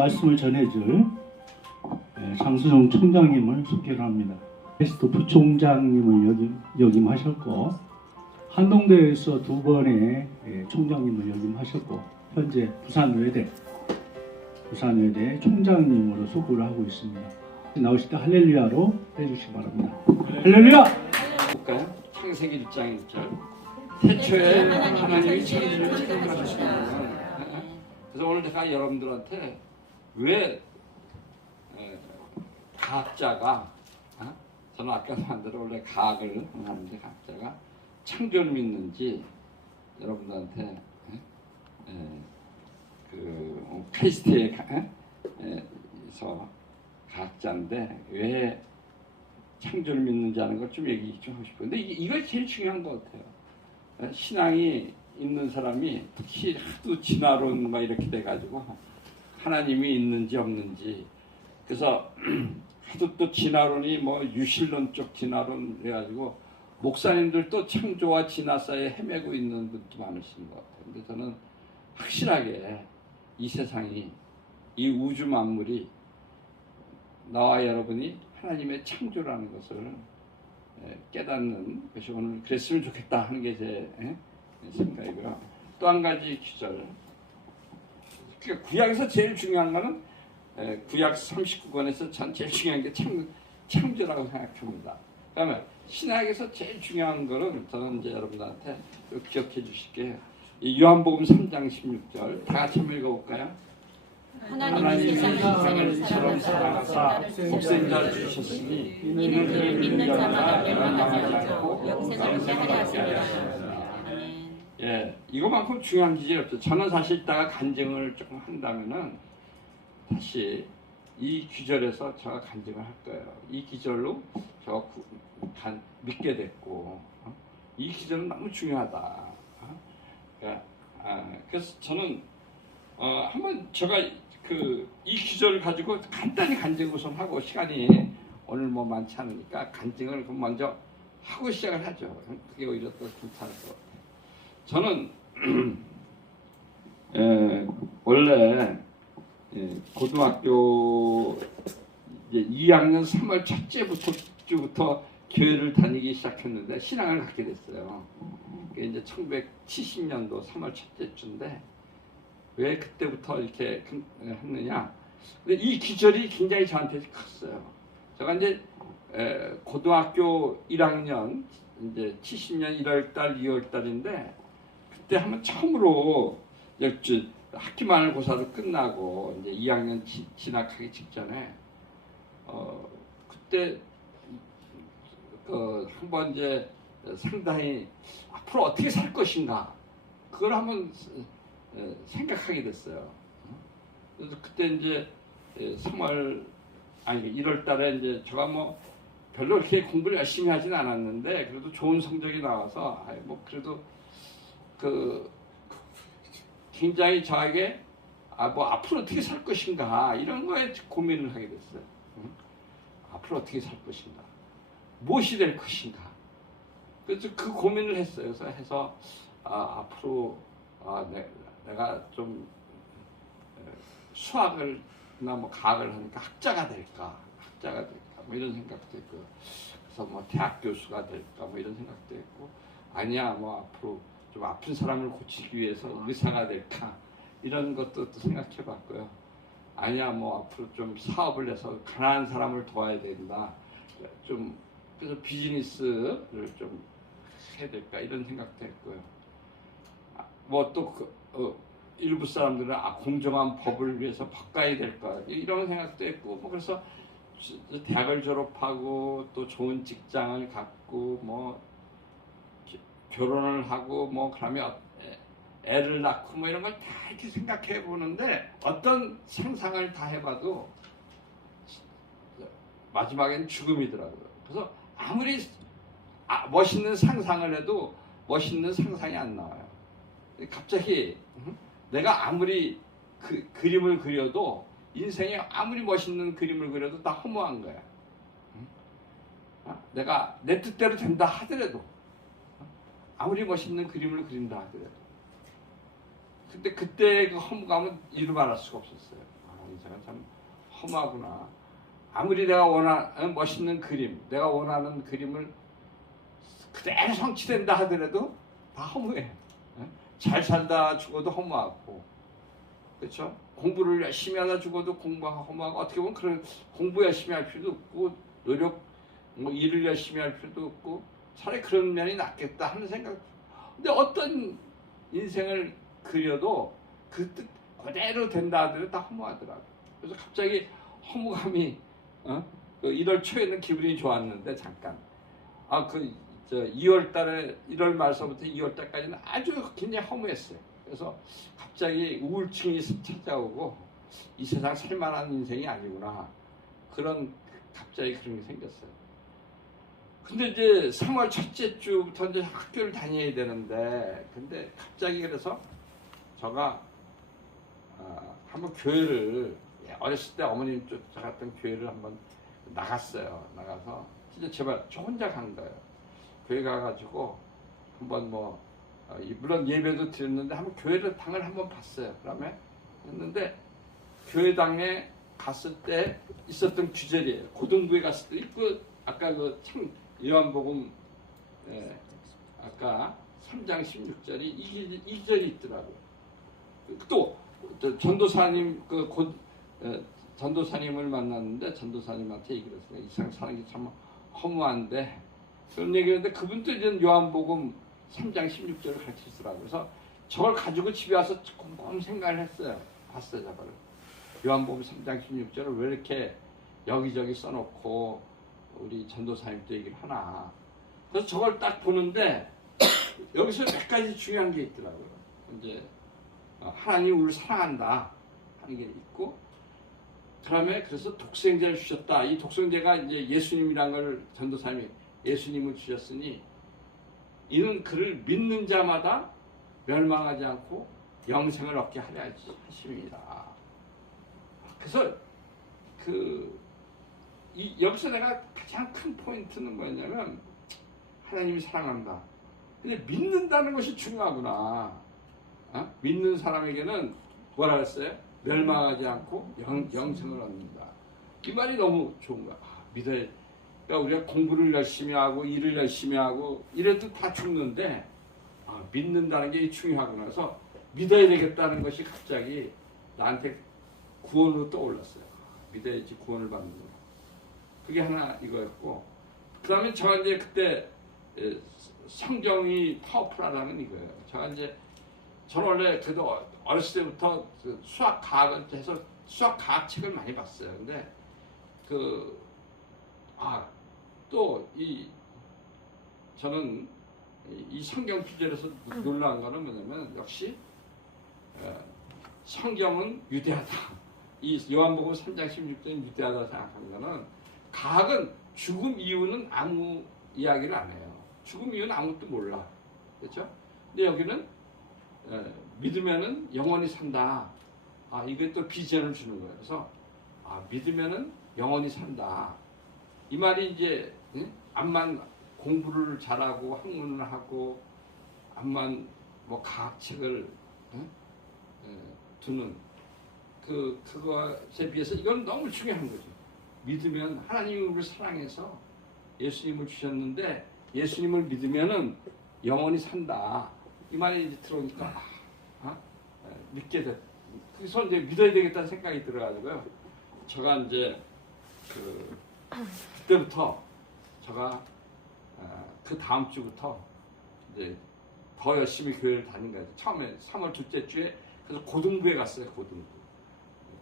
말씀을 전해줄 장수정 총장님을 소개를 합니다. 또 부총장님을 역임하셨고 한동대에서 2번의 총장님을 역임하셨고 현재 부산외대 총장님으로 소구를 하고 있습니다. 나오실 때 할렐루야로 해주시기 바랍니다. 할렐루야! 볼까요? 창세기 1장 1절. 태초에 하나님이 천지를 창조하셨습니다. 그래서 오늘 제가 여러분들한테 왜 과학자가 저는 아까 말한 대로 원래 과학을 하는데 과학자가 창조를 믿는지 여러분들한테 그 카이스트에서 과학자인데 왜 창조를 믿는지 하는 걸 좀 얘기 좀 하고 싶어요. 근데 이걸 제일 중요한 것 같아요. 신앙이 있는 사람이 특히 하도 진화론 막 이렇게 돼가지고 하나님이 있는지 없는지 그래서 하도 또 진화론이 뭐 유실론 쪽 진화론 해가지고 목사님들도 창조와 진화 사이에 헤매고 있는 분도 많으신 것 같아요. 근데 저는 확실하게 이 세상이 이 우주 만물이 나와 여러분이 하나님의 창조라는 것을 깨닫는 것이 오늘 그랬으면 좋겠다 하는 게 제 생각이고요. 또 한 가지 기절. 그러니까 구약에서 제일 중요한 거는 구약 39권에서 전 제일 중요한 게 창조라고 생각합니다. 그러면 신학에서 제일 중요한 거는 저는 이제 여러분들한테 기억해 주실게요. 이 요한복음 3장 16절 다 같이 한번 읽어볼까요? 하나님이 세상을 사랑하사 독생자를 자를 주셨으니 이는 그를 믿는 자마다 멸망하지 않고 영생을 얻게 하려 하심이라. 예, 이거만큼 중요한 기절이 없죠. 저는 사실 이따가 간증을 조금 한다면은 다시 이 기절에서 제가 간증을 할 거예요. 이 기절로 제가 믿게 됐고 이 기절은 너무 중요하다. 그래서 저는 한번 제가 이 기절을 가지고 간단히 간증 우선 하고 시간이 오늘 뭐 많지 않으니까 간증을 먼저 하고 시작을 하죠. 그게 오히려 더 괜찮을 것 같아요. 저는 원래 고등학교 이제 2학년 3월 첫째 주부터 교회를 다니기 시작했는데 신앙을 갖게 됐어요. 그게 이제 1970년도 3월 첫째 주인데 왜 그때부터 이렇게 했느냐? 근데 이 기절이 굉장히 저한테 컸어요. 제가 이제 고등학교 1학년 이제 70년 1월달 2월달인데 그때 한번 처음으로 학기말고사를 끝나고 이제 2학년 진학하기 직전에 그때 한번 이제 상당히 앞으로 어떻게 살 것인가 그걸 한번 생각하게 됐어요. 그래서 그때 이제 1월 달에 이제 제가 뭐 별로 이렇게 공부를 열심히 하진 않았는데 그래도 좋은 성적이 나와서 뭐 그래도 굉장히 저에게 뭐 앞으로 어떻게 살 것인가 이런 거에 고민을 하게 됐어요. 앞으로 어떻게 살 것인가, 무엇이 될 것인가. 그래서 그 고민을 했어요. 그래서 해서 앞으로 내가 좀 수학을나 뭐 과학을 하니까 학자가 될까 뭐 이런 생각도 있고 그래서 뭐 대학 교수가 될까 뭐 이런 생각도 있고 아니야 뭐 앞으로 좀 아픈 사람을 고치기 위해서 의사가 될까 이런 것도 또 생각해봤고요. 아니야 뭐 앞으로 좀 사업을 해서 가난한 사람을 도와야 된다. 좀 그래서 비즈니스를 좀 해야 될까 이런 생각도 했고요. 뭐 또 일부 사람들은 공정한 법을 위해서 바꿔야 될까 이런 생각도 했고 뭐 그래서 대학을 졸업하고 또 좋은 직장을 갖고 뭐 결혼을 하고 뭐 그러면 애를 낳고 뭐 이런 걸 다 이렇게 생각해 보는데 어떤 상상을 다 해봐도 마지막엔 죽음이더라고요. 그래서 아무리 멋있는 상상을 해도 멋있는 상상이 안 나와요. 갑자기 내가 아무리 그림을 그려도 인생에 아무리 멋있는 그림을 그려도 다 허무한 거야. 내가 내 뜻대로 된다 하더라도 아무리 멋있는 그림을 그린다 하더라도 근데 그때 그 허무감은 이루 말할 수가 없었어요. 인생은 참 험하구나. 아무리 내가 원하는 멋있는 그림, 내가 원하는 그림을 그대로 성취된다 하더라도 다 허무해. 잘 살다 죽어도 허무하고, 그렇죠? 공부를 열심히 하다 죽어도 공부가 허무하고, 어떻게 보면 그런 공부 열심히 할 필요도 없고, 노력, 뭐 일을 열심히 할 필요도 없고, 차라리 그런 면이 낫겠다 하는 생각. 근데 어떤 인생을 그려도 그 뜻 그대로 된다 하더라도 다 허무하더라고. 그래서 갑자기 허무감이, 그 1월 초에는 기분이 좋았는데 잠깐. 2월 달에 1월 말서부터 2월 달까지는 아주 굉장히 허무했어요. 그래서 갑자기 우울증이 찾아오고 이 세상 살만한 인생이 아니구나. 갑자기 그런 게 생겼어요. 근데 이제 3월 첫째 주부터 이제 학교를 다녀야 되는데, 근데 갑자기 그래서 제가 한번 교회를, 어렸을 때 어머님 쫓아갔던 교회를 한번 나갔어요. 나가서 진짜 제발 저 혼자 간 거예요. 교회 가가지고 한번 물론 예배도 드렸는데 한번 교회당을 한번 봤어요. 그다음에 했는데 교회당에 갔을 때 있었던 규절이에요. 고등부에 갔을 때 아까 요한복음 아까 3장 16절이 이 절이 있더라고요. 또 전도사님 전도사님을 만났는데 전도사님한테 얘기를 했어요. 이 세상 사는 게 참 허무한데 그런 얘기했는데 그분도 이제 요한복음 3장 16절을 가르치시더라고요. 그래서 저걸 가지고 집에 와서 곰곰 생각을 했어요. 봤어요, 저걸. 요한복음 3장 16절을 왜 이렇게 여기저기 써놓고 우리 전도사님도 얘기를 하나. 그래서 저걸 딱 보는데 여기서 몇 가지 중요한 게 있더라고요. 이제 하나님 우리를 사랑한다 하는 게 있고, 그다음에 그래서 독생자를 주셨다. 이 독생자가 이제 예수님이란 걸 전도사님이 예수님을 주셨으니 이는 그를 믿는 자마다 멸망하지 않고 영생을 얻게 하려 하심이다. 그래서 여기서 내가 가장 큰 포인트는 뭐냐면 하나님이 사랑한다. 근데 믿는다는 것이 중요하구나. 믿는 사람에게는 뭐라 그랬어요? 멸망하지 않고 영생을 얻는다. 이 말이 너무 좋은 거야. 믿어야. 그러니까 우리가 공부를 열심히 하고 일을 열심히 하고 이래도 다 죽는데 믿는다는 게 중요하구나. 그래서 믿어야 되겠다는 것이 갑자기 나한테 구원으로 떠올랐어요. 믿어야지 구원을 받는 거. 그게 하나 이거였고, 그 다음에 제가 이제 그때 성경이 파워풀하다는 이거예요. 제가 이제 저는 원래 그래도 어렸을 때부터 수학 과학을 해서 수학 과학 책을 많이 봤어요. 근데 저는 이 성경 구절에서 놀라운 거는 뭐냐면 역시 성경은 유대하다. 이 요한복음 3장 16절은 유대하다 생각한 거는, 과학은 죽음 이유는 아무 이야기를 안 해요. 죽음 이유는 아무것도 몰라. 그렇죠? 근데 여기는 믿으면은 영원히 산다. 이게 또 비전을 주는 거예요. 그래서 믿으면은 영원히 산다. 이 말이 이제 암만 공부를 잘하고 학문을 하고 암만 과학책을 두는 그것에 비해서 이건 너무 중요한 거죠. 믿으면 하나님이 우리를 사랑해서 예수님을 주셨는데 예수님을 믿으면은 영원히 산다. 이 말이 이제 들어오니까 믿게 됐. 그래서 이제 믿어야 되겠다는 생각이 들어가지고요. 제가 이제 그때부터 제가 그 다음 주부터 이제 더 열심히 교회를 다닌 거예요. 처음에 3월 둘째 주에 그래서 고등부에 갔어요.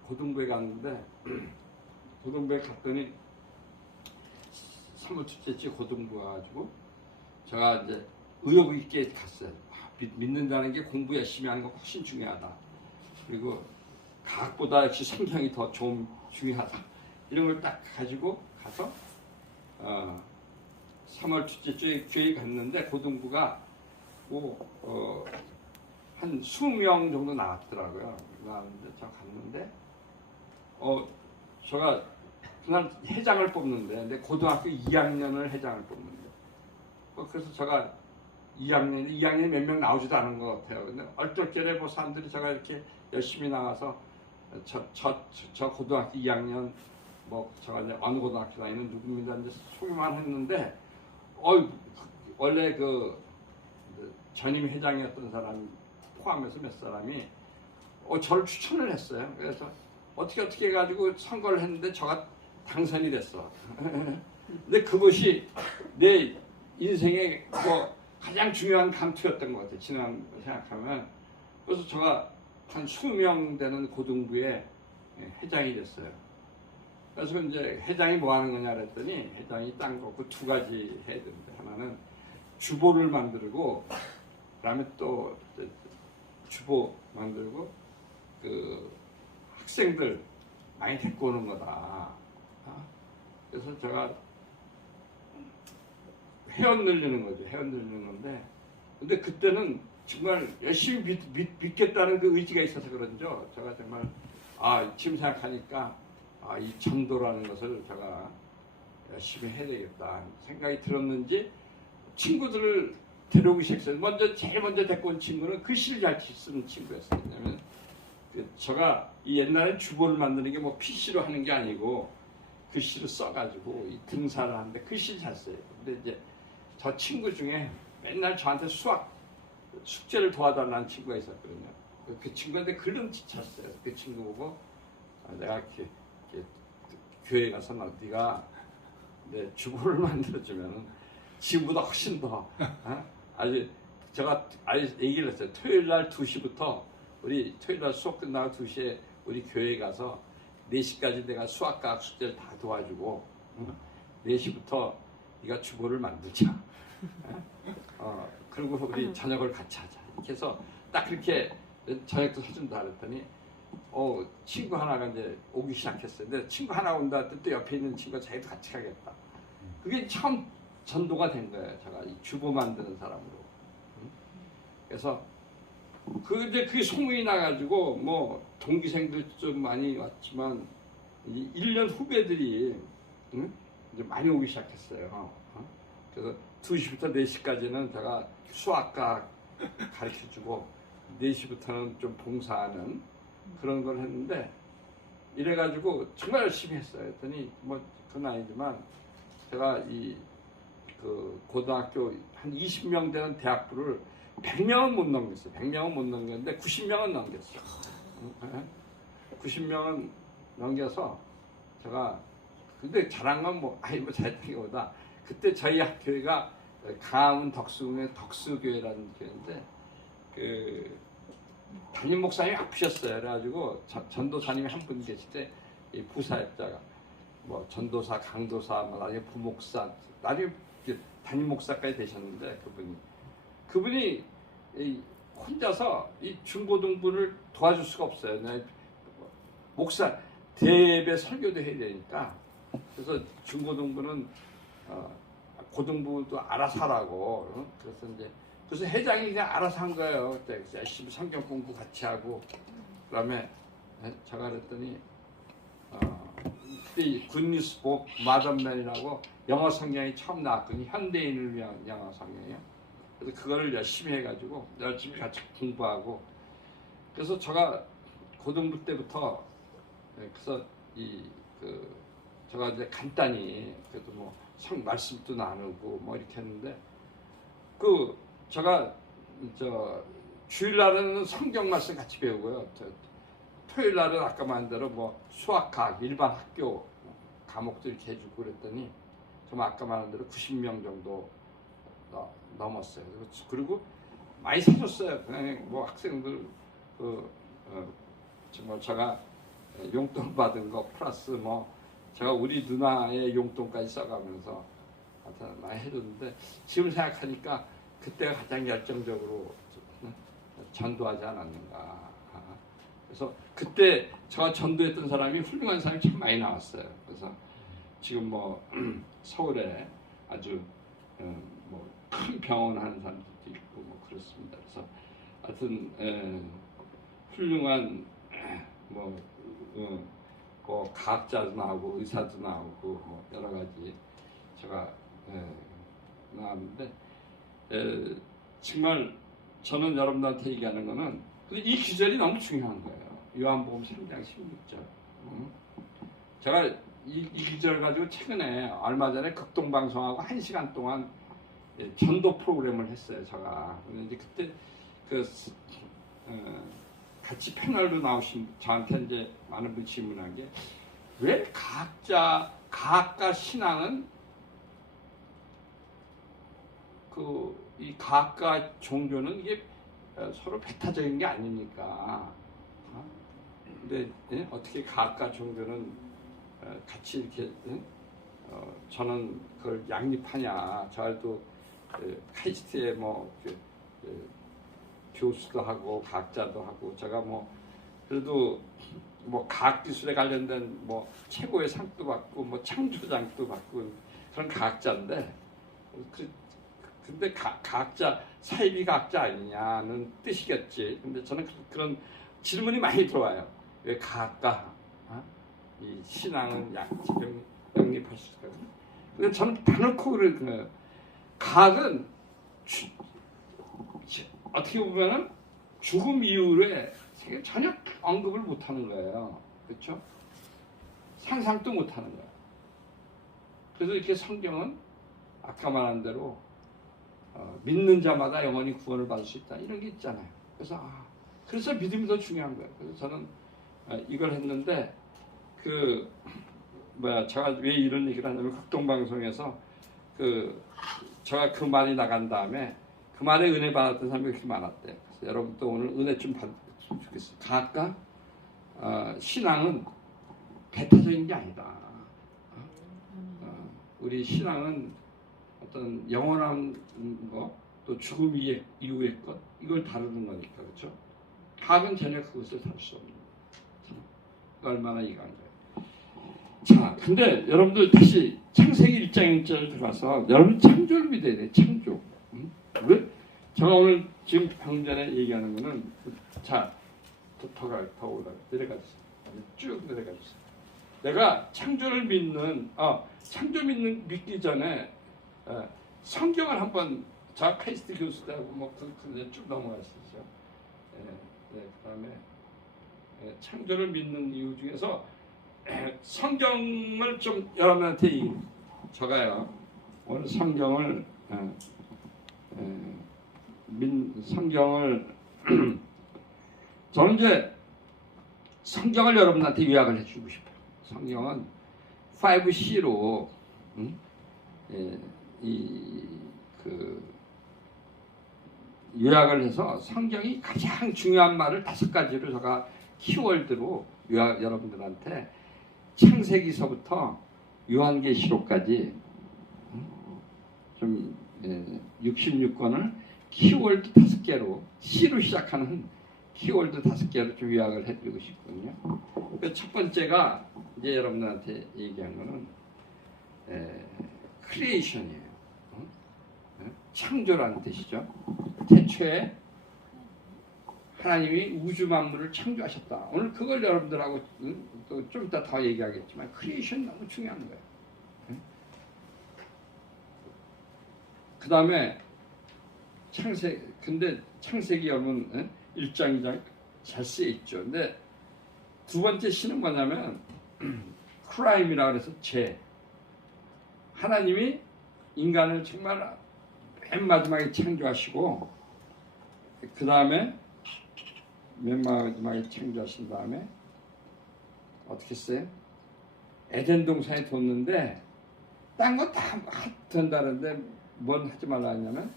고등부에 갔는데 고등부에 갔더니 3월 둘째 주에 고등부 가가지고 제가 이제 의욕 있게 갔어요. 믿는다는 게 공부 열심히 하는 거 훨씬 중요하다. 그리고 과학보다 역시 성경이 더 중요하다. 이런 걸 딱 가지고 가서 3월 둘째 주에 교회 갔는데 고등부가 한 20명 정도 나왔더라고요. 나왔는데 제가 갔는데 제가 그날 회장을 뽑는데, 근데 고등학교 2학년을 회장을 뽑는데, 그래서 제가 2학년이 몇 명 나오지도 않은 것 같아요. 근데 얼떨결에 사람들이 제가 이렇게 열심히 나가서 저 고등학교 2학년 뭐 제가 이제 어느 고등학교 다니는 누구입니다 이제 소개만 했는데 원래 그 전임 회장이었던 사람 포함해서 몇 사람이 저를 추천을 했어요. 그래서 어떻게 해가지고 선거를 했는데 저가 당선이 됐어. 근데 그것이 내 인생의 뭐 가장 중요한 감투였던 것 같아요. 지난 생각하면. 그래서 제가 한 20명 되는 고등부의 회장이 됐어요. 그래서 이제 회장이 뭐 하는 거냐 그랬더니 회장이 딴 거 없고 두 가지 해야 되는데 하나는 주보를 만들고 그다음에 또 주보 만들고 그 학생들 많이 데리고 오는 거다. 그래서 제가 회원 늘리는 거죠. 회원 늘리는 건데 근데 그때는 정말 열심히 믿겠다는 그 의지가 있어서 그런죠. 제가 정말 지금 생각하니까 이 전도라는 것을 제가 열심히 해야 되겠다 생각이 들었는지 친구들을 데려오기 시작했어요. 제일 먼저 데리고 온 친구는 글씨를 잘 쓰는 친구였어요. 왜냐면 제가 이 옛날에 주보를 만드는 게 뭐 PC로 하는 게 아니고 글씨로 써가지고 이 등산을 하는데 글씨를 잘 써요. 근데 이제 저 친구 중에 맨날 저한테 수학 숙제를 도와달라는 친구가 있었거든요. 그 친구한테 글은 지쳤어요. 그 친구 보고 내가 이렇게 교회 가서 네가 내 주보를 만들어주면 지금보다 훨씬 더 제가 얘기를 했어요. 토요일날 2시부터 우리 토요일날 수업 끝나고 2시에 우리 교회에 가서 4시까지 내가 수학과학 숙제를 다 도와주고 4시부터 네가 주보를 만들자. 그리고 우리 저녁을 같이 하자. 이렇게 해서 딱 그렇게 저녁도 사준다 그랬더니 친구 하나가 이제 오기 시작했어요. 근데 친구 하나 온다 했더니 또 옆에 있는 친구가 자기도 같이 가겠다. 그게 처음 전도가 된 거예요. 제가 이 주보 만드는 사람으로. 그래서 이제 그게 소문이 나가지고 뭐 동기생들 좀 많이 왔지만 1년 후배들이 이제 많이 오기 시작했어요. 그래서 2시부터 4시까지는 제가 수학과 가르쳐주고 4시부터는 좀 봉사하는 그런 걸 했는데 이래가지고 정말 열심히 했어요. 했더니 뭐 그건 아니지만 제가 그 고등학교 한 20명 되는 대학부를 100명은 못 넘겼어요. 100명은 못 넘겼는데 90명은 넘겼어요. 90명은 넘겨서 제가 근데 잘한 건 뭐 잘했다기보다 그때 저희 학교가 강화문 덕수궁의 덕수교회라는 교회인데 그 담임 목사님이 아프셨어요. 그래가지고 전도사님이 한 분 계실 때 이 부사역자가 뭐 전도사, 강도사, 뭐 나중에 부목사, 나중에 담임 목사까지 되셨는데 그분이 혼자서 이 중고등부를 도와줄 수가 없어요. 목사 대예배 설교도 해야 되니까 그래서 중고등부는 고등부도 알아서 하라고 그래서 회장이 그냥 알아서 한 거예요. 그때 열심히 성경 공부 같이 하고 그다음에 제가 그랬더니 그때 굿뉴스북 마더맨이라고 영어 성경이 처음 나왔거든요. 현대인을 위한 영어 성경이요. 그래서 그거를 열심히 해가지고 열심히 같이 공부하고 그래서 제가 고등부 때부터 그래서 제가 이제 간단히 그래도 뭐 말씀도 나누고 뭐 이렇게 했는데 제가 주일날은 성경 말씀 같이 배우고요. 토요일날은 아까 말한 대로 뭐 수학학 일반 학교 과목들 이렇게 해주고 그랬더니 정말 아까 말한 대로 90명 정도 넘었어요. 그리고 많이 사줬어요. 그냥 뭐 학생들 정말 제가 용돈 받은 거 플러스 뭐 제가 우리 누나의 용돈까지 써가면서 하여튼 많이 해줬는데 지금 생각하니까 그때가 가장 열정적으로 전도하지 않았는가. 그래서 그때 제가 전도했던 사람이 훌륭한 사람이 참 많이 나왔어요. 그래서 지금 뭐 서울에 아주 뭐 큰 병원 하는 사람들도 있고 뭐 그렇습니다. 그래서 하여튼 훌륭한 뭐 과학자도 나오고 의사도 나오고 뭐 여러 가지 제가 나왔는데 정말 저는 여러분들한테 얘기하는 거는 이 기절이 너무 중요한 거예요. 요한복음 3장 16절. 제가 이 기절 가지고 최근에 얼마 전에 극동방송하고 1시간 동안 전도 프로그램을 했어요. 제가. 근데 이제 그때 같이 패널로 나오신 저한테 이제 많은 분이 질문한 게 왜 과학과 신앙은 이 과학과 종교는 이게 서로 배타적인 게 아니니까. 근데 어떻게 과학과 종교는 같이 이렇게 저는 그걸 양립하냐. 저도 카이스트에 뭐 교수도 하고 과학자도 하고 제가 뭐 그래도 뭐 과학 기술에 관련된 뭐 최고의 상도 받고 뭐 창조장도 받고 그런 과학자인데 근데 과학자 사이비 과학자 아니냐는 뜻이겠지. 근데 저는 그런 질문이 많이 들어와요. 왜 과학과 이 신앙은 양립할 수 있을까? 근데 저는 대놓고 그래. 과학은 어떻게 보면은 죽음 이후에 전혀 언급을 못하는 거예요. 그렇죠? 상상도 못하는 거예요. 그래서 이렇게 성경은 아까 말한 대로 믿는 자마다 영원히 구원을 받을 수 있다 이런 게 있잖아요. 그래서 믿음이 더 중요한 거예요. 그래서 저는 이걸 했는데 제가 왜 이런 얘기를 하냐면 극동방송에서 제가 그 말이 나간 다음에 그 말에 은혜 받았던 사람이 그렇게 많았대요. 그래서 여러분도 오늘 은혜 좀 받으면 좋겠어요. 과학과 신앙은 배타적인 게 아니다. 우리 신앙은 어떤 영원한 것, 또 죽음 이후의 것, 이걸 다루는 거니까, 그렇죠? 과학은 전혀 그것을 다룰 수 없는 거예요. 얼마나 이해한 거예요. 자, 근데 여러분들 다시 창세기 1장 1절 들어가서 여러분 창조를 믿어야 돼요. 창조. 왜? 제가 오늘 지금 방금 전에 얘기하는 거는 자, 더 올라가 내려가주세요. 쭉 내려가주세요. 내가 창조를 창조 믿기 전에 성경을 한번 자 카이스트 교수들하고 뭐 쭉 넘어가시죠. 그다음에 창조를 믿는 이유 중에서 성경을 좀 여러분한테 적어요. 오늘 성경을 저는 이제 성경을 여러분한테 요약을 해주고 싶어요. 성경은 5C로 요약을 해서 성경이 가장 중요한 말을 5가지로 제가 키워드로 여러분들한테 창세기서부터 요한계시록까지 좀 66권을 키워드 5개로 C로 시작하는 키워드 5개로 좀 요약을 해드리고 싶거든요. 첫 번째가 이제 여러분들한테 얘기한 거는 크리에이션이에요. 창조라는 뜻이죠. 태초에 하나님이 우주 만물을 창조하셨다. 오늘 그걸 여러분들하고 또 좀 이따 더 얘기하겠지만 크리에이션 너무 중요한 거예요. 그 다음에 근데 창세기 여러분 1장 2장 잘 쓰여 있죠. 근데 두 번째 시는 뭐냐면 크라임이라 그래서 죄. 하나님이 인간을 정말 맨 마지막에 창조하시고 그 다음에 맨 마지막에 창조하신 다음에 어떻게 했어요? 에덴 동산에 뒀는데 딴 거 다 된다는데 뭔 하지 말라 했냐면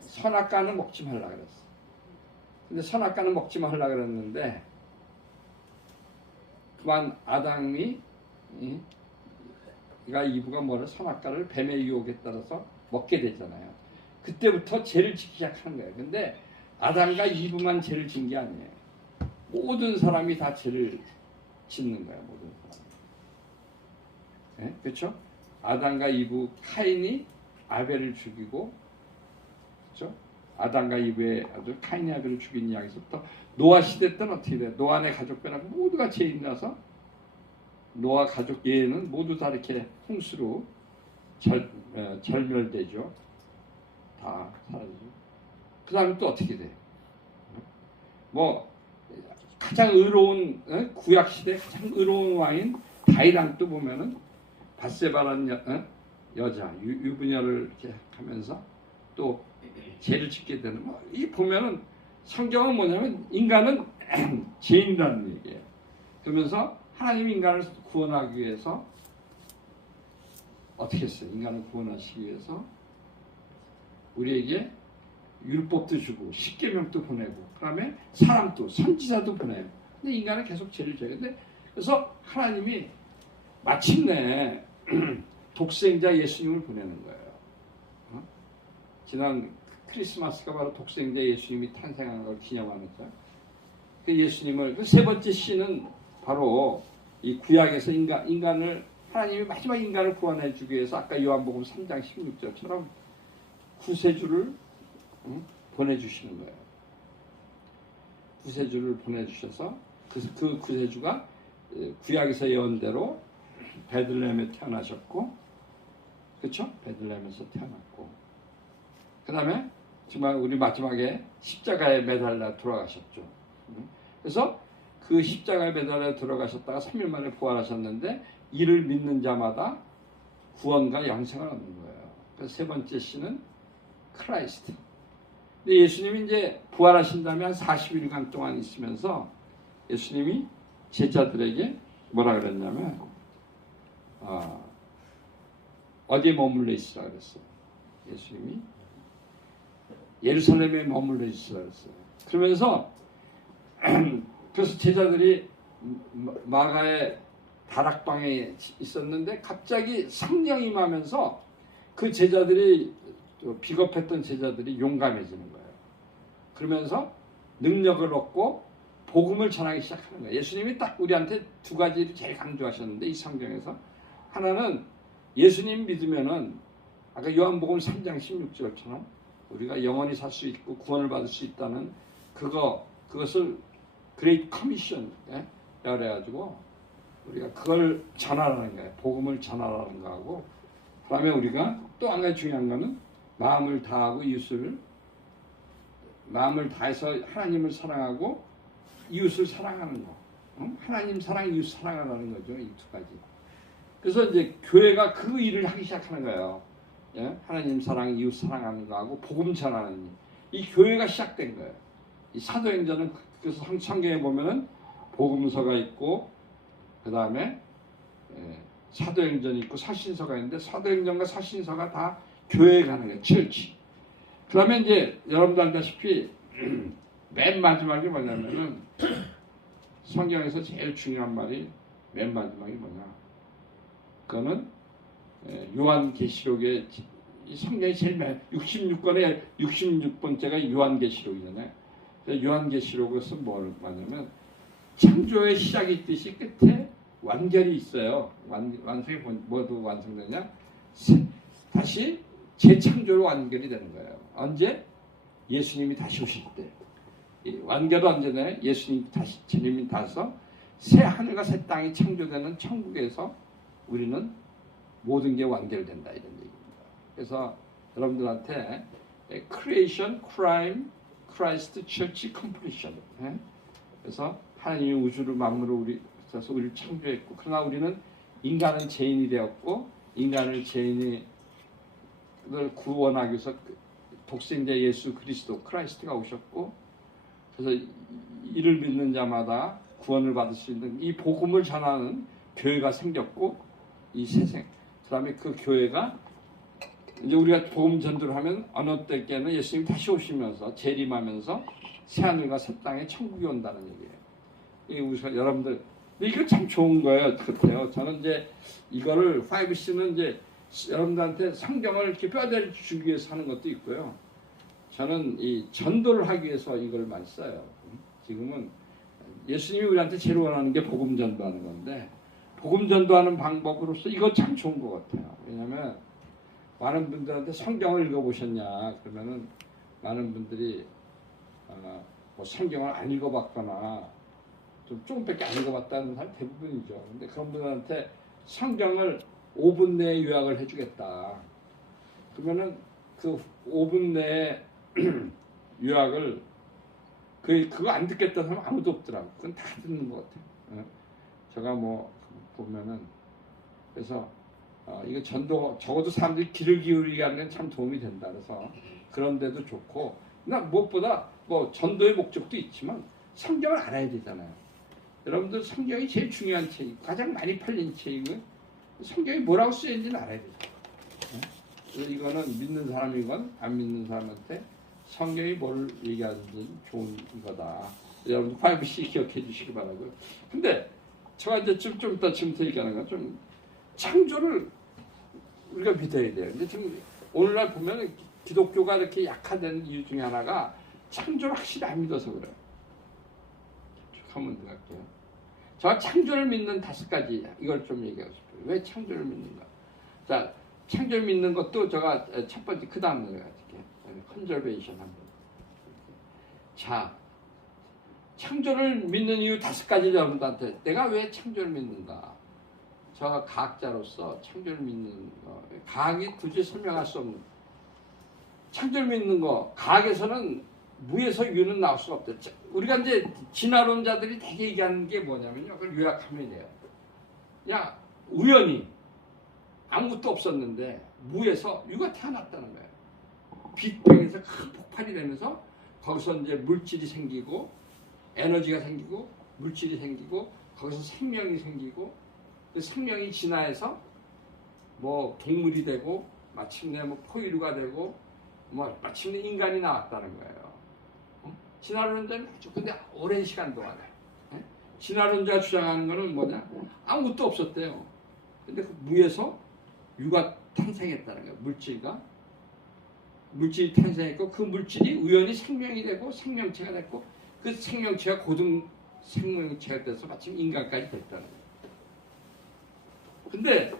선악과는 먹지 말라 그랬어. 근데 선악과는 먹지 말라 그랬는데 그만 아담이 이브가 뭐를 선악과를 뱀의 유혹에 따라서 먹게 되잖아요. 그때부터 죄를 짓기 시작하는 거예요. 근데 아담과 이브만 죄를 진 게 아니에요. 모든 사람이 다 죄를 짓는 거예요. 모든 사람. 네? 그렇죠? 아담과 이브, 카인이 아벨을 죽이고, 그렇죠? 아담과 이브의 아들 카인이 아벨을 죽인 이야기에서부터 노아 시대 때는 어떻게 돼? 노아네 가족들하고 모두가 죄인이라서 노아 가족 예에는 모두 다 이렇게 홍수로 절멸되죠. 다 사라지죠. 그 다음에 또 어떻게 돼? 뭐 가장 의로운 구약 시대 가장 의로운 왕인 다윗왕도 보면은 밧세바라는 여자 유부녀를 이렇게 하면서 또 죄를 짓게 되는 이 보면은 성경은 뭐냐면 인간은 죄인이라는 얘기예요. 그러면서 하나님이 인간을 구원하기 위해서 어떻게 했어요? 인간을 구원하시기 위해서 우리에게 율법도 주고 십계명도 보내고 그다음에 사람도 선지자도 보내요. 근데 인간은 계속 죄를 져요. 근데 그래서 하나님이 마침내 독생자 예수님을 보내는 거예요. 지난 크리스마스가 바로 독생자 예수님이 탄생한 걸 기념하는 거예요. 그 예수님을 그 세 번째 씨는 바로 이 구약에서 인간을 하나님이 마지막 인간을 구원해 주기 위해서 아까 요한복음 3장 16절처럼 구세주를 보내주시는 거예요. 구세주를 보내주셔서 그 구세주가 구약에서 예언대로 베들레헴에 태어나셨고, 그렇죠? 베들레헴에서 태어났고, 그 다음에 정말 우리 마지막에 십자가에 매달려 돌아가셨죠. 그래서 그 십자가에 매달려 돌아가셨다가 3일 만에 부활하셨는데 이를 믿는 자마다 구원과 영생을 얻는 거예요. 그래서 세 번째 씨는 크라이스트. 근데 예수님이 이제 부활하신 다음에 한 40일간 동안 있으면서 예수님이 제자들에게 뭐라 그랬냐면 어디에 머물러 있으라 그랬어요. 예수님이 예루살렘에 머물러 있으라 그랬어요. 그러면서 그래서 제자들이 마가의 다락방에 있었는데 갑자기 성령이 임하면서 그 제자들이 비겁했던 제자들이 용감해지는 거예요. 그러면서 능력을 얻고 복음을 전하기 시작하는 거예요. 예수님이 딱 우리한테 두 가지를 제일 강조하셨는데 이 성경에서 하나는 예수님 믿으면은 아까 요한복음 3장 16절처럼 우리가 영원히 살 수 있고 구원을 받을 수 있다는 그것을 그레이트 커미션 그래가지고 우리가 그걸 전하라는 거예요. 복음을 전하라는 거하고 그다음에 우리가 또 한 가지 중요한 거는 마음을 다하고 마음을 다해서 하나님을 사랑하고 이웃을 사랑하는 거. 하나님 사랑, 이웃 사랑하라는 거죠. 이 두 가지. 그래서 이제 교회가 그 일을 하기 시작하는 거예요. 예? 하나님 사랑, 이웃 사랑하는 거하고 복음 전하는 일. 이 교회가 시작된 거예요. 이 사도행전은 그래서 성경에 보면은 복음서가 있고 그 다음에 사도행전이 있고 사신서가 있는데 사도행전과 사신서가 다 교회에 가는 거예요. 철치. 그 다음에 이제 여러분도 알다시피 맨 마지막이 뭐냐면은 성경에서 제일 중요한 말이 맨 마지막이 뭐냐. 그거는 요한계시록의 성경이 제일 66권의 66번째가 요한계시록이잖아요. 요한계시록에서 뭘 말하냐면 창조의 시작이 있듯이 끝에 완결이 있어요. 완성이 뭐도 완성되냐? 다시 재창조로 완결이 되는 거예요. 언제? 예수님이 다시 오실 때. 완결은 언제냐? 예수님이 다시 주님이 다서 새 하늘과 새 땅이 창조되는 천국에서 우리는 모든 게 완결된다 이런 얘기입니다. 그래서 여러분들한테 Creation, Crime, Christ, Church, Completion. 그래서 하나님이 우주를 만물을 우리를 창조했고 그러나 우리는 인간은 죄인이 되었고 인간을 죄인을 구원하기 위해서 독생자 예수 그리스도 크라이스트가 오셨고 그래서 이를 믿는 자마다 구원을 받을 수 있는 이 복음을 전하는 교회가 생겼고 이 세상 그다음에 그 교회가 이제 우리가 복음 전도를 하면 어느 때께는 예수님이 다시 오시면서 재림하면서 새 하늘과 새 땅에 천국이 온다는 얘기예요. 이 우리가 여러분들 이거 참 좋은 거예요. 같아요. 저는 이제 이거를 5C는 이제 여러분들한테 성경을 이렇게 뼈대를 주기 위해서 하는 것도 있고요. 저는 이 전도를 하기 위해서 이걸 많이 써요. 지금은 예수님이 우리한테 제일 원하는 게 복음 전도하는 건데 복음 전도하는 방법으로서 이거 참 좋은 것 같아요. 왜냐하면 많은 분들한테 성경을 읽어보셨냐 그러면은 많은 분들이 뭐 성경을 안 읽어봤거나 좀 조금밖에 안 읽어봤다는 사람 대부분이죠. 근데 그런 분들한테 성경을 5분 내에 요약을 해주겠다. 그러면은 그 5분 내에 요약을 그거 안 듣겠다는 사람 아무도 없더라고. 그건 다 듣는 것 같아요. 제가 뭐 보면은 그래서 이거 전도 적어도 사람들이 귀를 기울이게 하는 건 참 도움이 된다. 그래서 그런 데도 좋고, 나 무엇보다 뭐 전도의 목적도 있지만 성경을 알아야 되잖아요. 여러분들 성경이 제일 중요한 책이고 가장 많이 팔린 책이고 성경이 뭐라고 쓰여있는지는 알아야 되죠. 그래서 이거는 믿는 사람이건 안 믿는 사람한테 성경이 뭘 얘기하는지 좋은 거다. 여러분들 5C 기억해 주시기 바라고요. 근데 제가 이제 좀 이따 지금부터 얘기하는 건 좀 창조를 우리가 믿어야 돼요. 근데 지금 오늘날 보면 기독교가 이렇게 약화된 이유 중에 하나가 창조를 확실히 안 믿어서 그래요. 쭉 한번 들어갈게요. 제가 창조를 믿는 5가지 이걸 좀 얘기하고 싶어요. 왜 창조를 믿는가? 자, 창조를 믿는 것도 제가 첫 번째 그 다음 내려갈게요. 컨저베이션 한번. 자, 창조를 믿는 이유 5가지 여러분들한테 내가 왜 창조를 믿는가? 제가 과학자로서 창조를 믿는 거, 과학이 도저히 설명할 수 없는 창조를 믿는 거, 과학에서는 무에서 유는 나올 수가 없대. 우리가 이제 진화론자들이 되게 얘기하는 게 뭐냐면요. 그걸 요약하면 돼요. 그냥 우연히 아무것도 없었는데 무에서 유가 태어났다는 거예요. 빅뱅에서 큰 폭발이 되면서 거기서 이제 물질이 생기고 에너지가 생기고 물질이 생기고 거기서 생명이 생기고 그 생명이 진화해서 뭐 동물이 되고 마침내 뭐 포유류가 되고 뭐 마침내 인간이 나왔다는 거예요. 진화론자는 아주 근데 오랜 시간 동안에 진화론자 주장하는 거는 뭐냐? 아무것도 없었대요. 근데 그 무에서 유가 탄생했다는 거예요. 물질이 탄생했고 그 물질이 우연히 생명이 되고 생명체가 됐고 그 생명체가 고등 생명체가 돼서 마침 인간까지 됐다는 거예요. 근데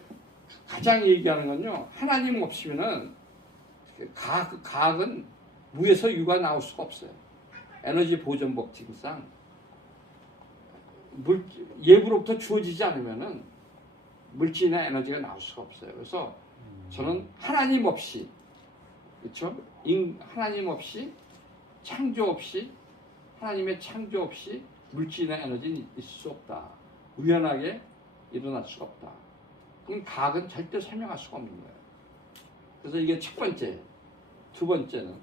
가장 얘기하는 건요. 하나님 없이면은 과학은 무에서 유가 나올 수가 없어요. 에너지 보존 법칙상 예부로부터 주어지지 않으면은 물질이나 에너지가 나올 수가 없어요. 그래서 저는 하나님 없이, 그렇죠? 하나님 없이 창조 없이 하나님의 창조 없이 물질이나 에너지는 있을 수 없다. 우연하게 일어날 수가 없다. 그럼 과학은 절대 설명할 수가 없는 거예요. 그래서 이게 첫 번째. 두 번째는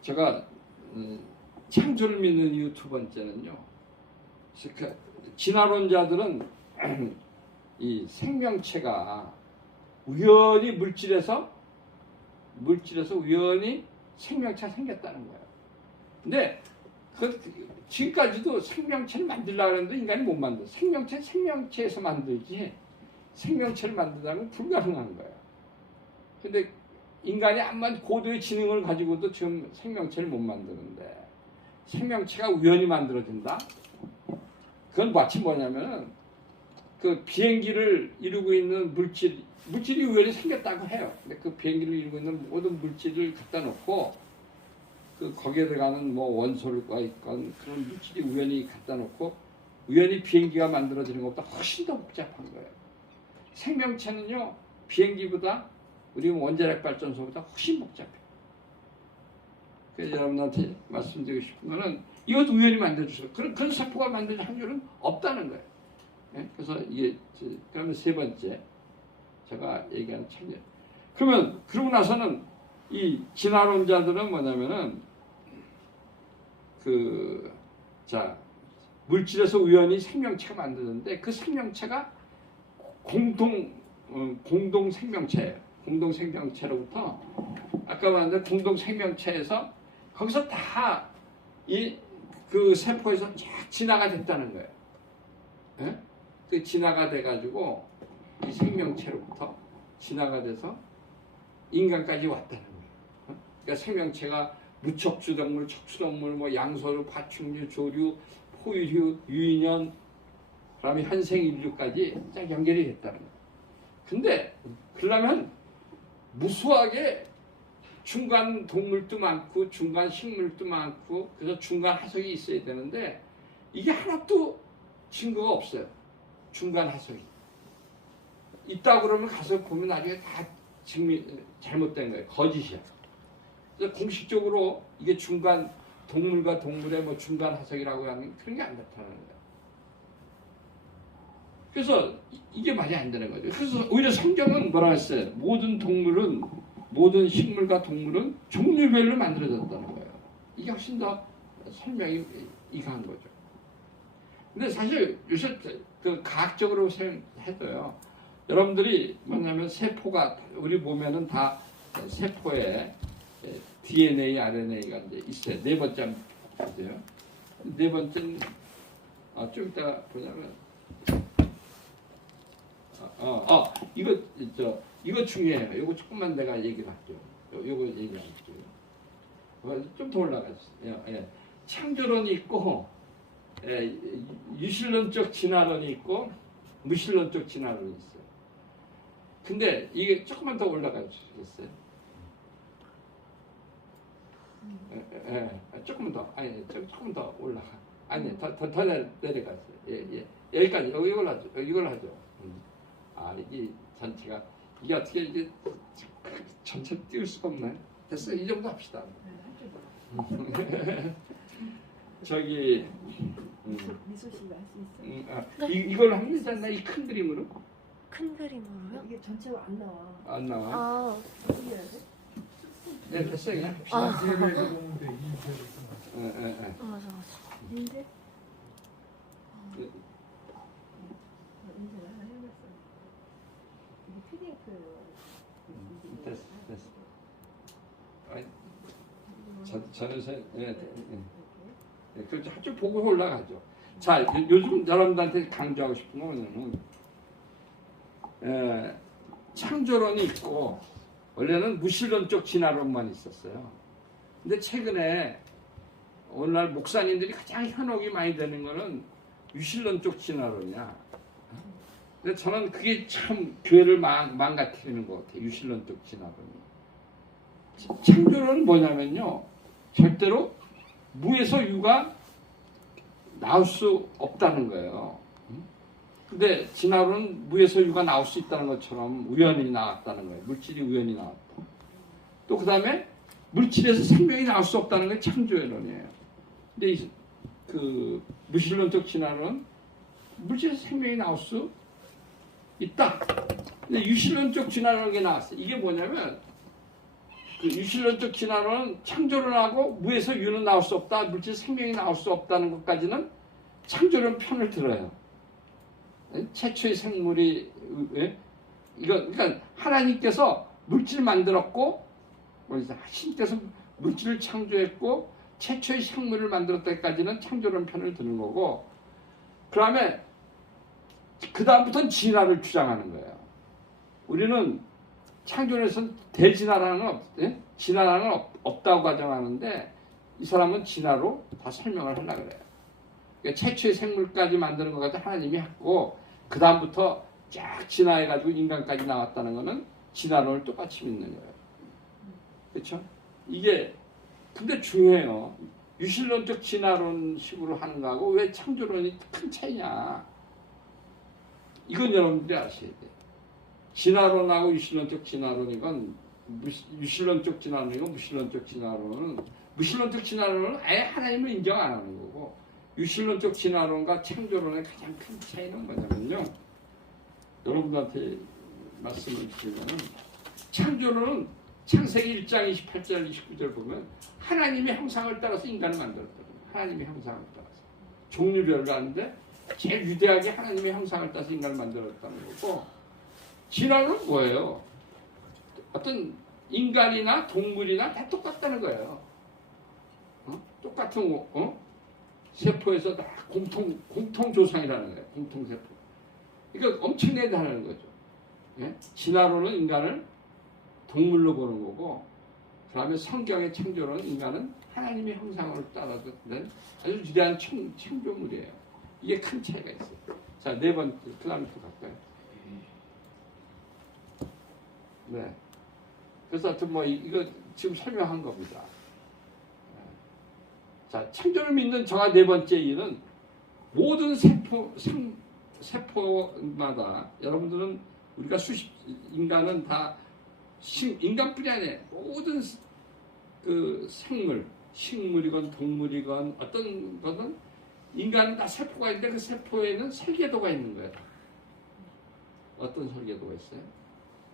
제가 창조를 믿는 이유 두 번째는요. 진화론자들은 이 생명체가 우연히 물질에서 우연히 생명체가 생겼다는 거예요. 근데 지금까지도 생명체를 만들려고 하는데 인간이 못 만들어. 생명체에서 만들지 생명체를 만든다는 건 불가능한 거예요. 근데 인간이 암만 고도의 지능을 가지고도 지금 생명체를 못 만드는데 생명체가 우연히 만들어진다? 그건 마치 뭐냐면은 그 비행기를 이루고 있는 물질이 우연히 생겼다고 해요. 근데 그 비행기를 이루고 있는 모든 물질을 갖다 놓고 그 거기에 들어가는 뭐 원소가 있건 그런 물질이 우연히 갖다 놓고 우연히 비행기가 만들어지는 것보다 훨씬 더 복잡한 거예요. 생명체는요 비행기보다 우리 원자력 발전소보다 훨씬 복잡해요. 그래서 여러분한테 말씀드리고 싶은 거는 이것도 우연히 만들어주세요. 그런 세포가 만들 확률은 없다는 거예요. 네? 그래서 이게 그러면 세 번째 제가 얘기하는 창조. 그러고 나서는 이 진화론자들은 뭐냐면은 물질에서 우연히 생명체가 만드는데 그 생명체가 공동 생명체예요. 공동 생명체로부터 아까 말한 공동 생명체에서 거기서 다 그 세포에서 쫙 진화가 됐다는 거예요. 예? 그 진화가 돼가지고 이 생명체로부터 진화가 돼서 인간까지 왔다는 거예요. 그러니까 생명체가 무척추동물, 척추동물, 뭐 양서류, 파충류, 조류, 포유류, 유인연, 그다음에 현생 인류까지 쫙 연결이 됐다는 거예요. 근데 그러려면 무수하게 중간 동물도 많고 중간 식물도 많고 그래서 중간 화석이 있어야 되는데 이게 하나도 증거가 없어요. 중간 화석이 있다 그러면 가서 보면 나중에 다 잘못된 거예요. 거짓이야. 그래서 공식적으로 이게 중간 동물과 동물의 뭐 중간 화석이라고 하는 그런 게 안 나타나는 거예요. 그래서 이게 말이 안 되는 거죠. 그래서 오히려 성경은 뭐라 했어요? 모든 식물과 동물은 종류별로 만들어졌다는 거예요. 이게 훨씬 더 설명이 이상한 거죠. 근데 사실 요새 그 과학적으로 해도요. 여러분들이 뭐냐면 세포가 우리 보면은 다 세포에 DNA, RNA가 이제 있어요. 네 번째 보세요. 네 번째는 좀 이따가 보자면 이거 중요해요. 이거 조금만 내가 얘기를 할게요. 이거 얘기할게요. 좀 더 올라가주세요. 예. 창조론이 있고 유실론적 진화론이 있고 무실론적 진화론이 있어요. 근데 이게 조금만 더 올라가 주시겠어요? 조금만 더 조금 더 올라가. 아니 더 내려가세요. 예. 여기까지 이걸 하죠. 이 전체가 이게 어떻게 이게 전체 띄울 수가 없나요? 됐어요. 이 정도 합시다. 저기 미소 씨가 할 수 있어? 이걸 하면 되지 않나? 이 큰 그림으로? 큰 그림으로요? 이게 전체가 안 나와. 안 나와? 아, 어떻게 해야 돼? 네, 됐어요. 그냥 합시다. 맞아. 인쇄? 인쇄를 하나 해놨어. 이게 PDF예요. 됐어. 저는 그렇죠. 한쪽 보고 올라가죠. 자, 요즘 여러분들한테 강조하고 싶은 건 뭐냐면 창조론이 있고 원래는 무신론적 진화론만 있었어요. 근데 최근에 오늘날 목사님들이 가장 현혹이 많이 되는 거는 유실론적 진화론이야. 근데 저는 그게 참 교회를 망가뜨리는 것 같아요. 유실론적 진화론이. 창조론은 뭐냐면요. 절대로 무에서 유가 나올 수 없다는 거예요. 근데 진화론은 무에서 유가 나올 수 있다는 것처럼 우연히 나왔다는 거예요. 물질이 우연히 나왔다. 또 그 다음에 물질에서 생명이 나올 수 없다는 게 창조론이에요. 근데 그 무신론적 진화론은 물질에서 생명이 나올 수 있다. 근데 유실론적 진화론이 나왔어요. 이게 뭐냐면 그 유실론적 진화론은 창조론하고 무에서 유는 나올 수 없다. 물질에서 생명이 나올 수 없다는 것까지는 창조론 편을 들어요. 최초의 생물이 그러니까 하나님께서 물질을 만들었고 신께서 물질을 창조했고 최초의 생물을 만들었다 때까지는 창조론 편을 드는 거고 그다음에 그 다음부터는 진화를 주장하는 거예요. 우리는 창조론에서는 대진화라는 진화라는 없다고 가정하는데 이 사람은 진화로 다 설명을 하려고 그래요. 그러니까 최초의 생물까지 만드는 것까지 하나님이 했고 그 다음부터 쫙 진화해가지고 인간까지 나왔다는 것은 진화론을 똑같이 믿는 거예요. 그렇죠? 이게 근데 중요해요. 유실론적 진화론식으로 하는 거하고 왜 창조론이 큰 차이냐? 이건 여러분들이 아셔야 돼요. 진화론하고 유실론적 진화론이건 유실론적 진화론이건 무실론적 진화론은 무실론적 진화론은 아예 하나님을 인정 안 하는 거고 유실론적 진화론과 창조론의 가장 큰 차이는 뭐냐면요. 여러분들한테 말씀을 드리면은 창조론은 창세기 1장 28절 29절 보면 하나님의 형상을 따라서 인간을 만들었다고 하나님의 형상을 따라서 종류별로 하는데 제일 위대하게 하나님의 형상을 따라서 인간을 만들었다는 거고 진화론은 뭐예요? 어떤 인간이나 동물이나 다 똑같다는 거예요. 똑같은 세포에서 다 공통 조상이라는 거예요. 공통 세포. 그러니까 엄청 대단한 거죠. 예? 진화론은 인간을 동물로 보는 거고, 그다음에 성경의 창조론은 인간은 하나님의 형상을 따라서 된 아주 위대한 창조물이에요. 이게 큰 차이가 있어요. 자, 네 번째, 그 다음에 또 갈까요? 네. 그래서 하여튼 뭐 이거 지금 설명한 겁니다. 자, 창조를 믿는 저가 네 번째 이유는 모든 세포마다 여러분들은 우리가 인간은 다 인간뿐이 아니에요. 모든 그 생물, 식물이건 동물이건 어떤 것은 인간은 다 세포가 있는데 그 세포에는 설계도가 있는 거예요. 어떤 설계도가 있어요?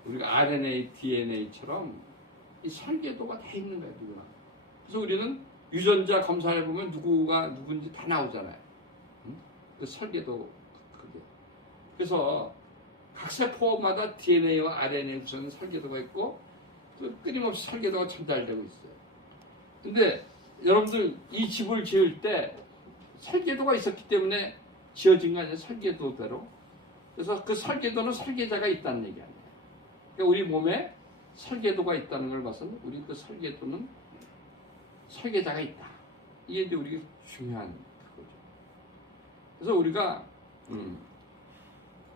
우리가 RNA, DNA처럼 이 설계도가 다 있는 거예요. 누구나. 그래서 우리는 유전자 검사해 보면 누구가 누군지 다 나오잖아요. 그 설계도 그게. 그래서 각 세포마다 DNA와 RNA 구성의 설계도가 있고 또 끊임없이 설계도가 전달되고 있어요. 근데 여러분들 이 집을 지을 때 설계도가 있었기 때문에 지어진 거 아니에요? 설계도대로. 그래서 그 설계도는 설계자가 있다는 얘기 아니에요. 그러니까 우리 몸에 설계도가 있다는 걸 봐서는 우리 그 설계도는 설계자가 있다. 이게 이제 우리가 중요한 거죠. 그래서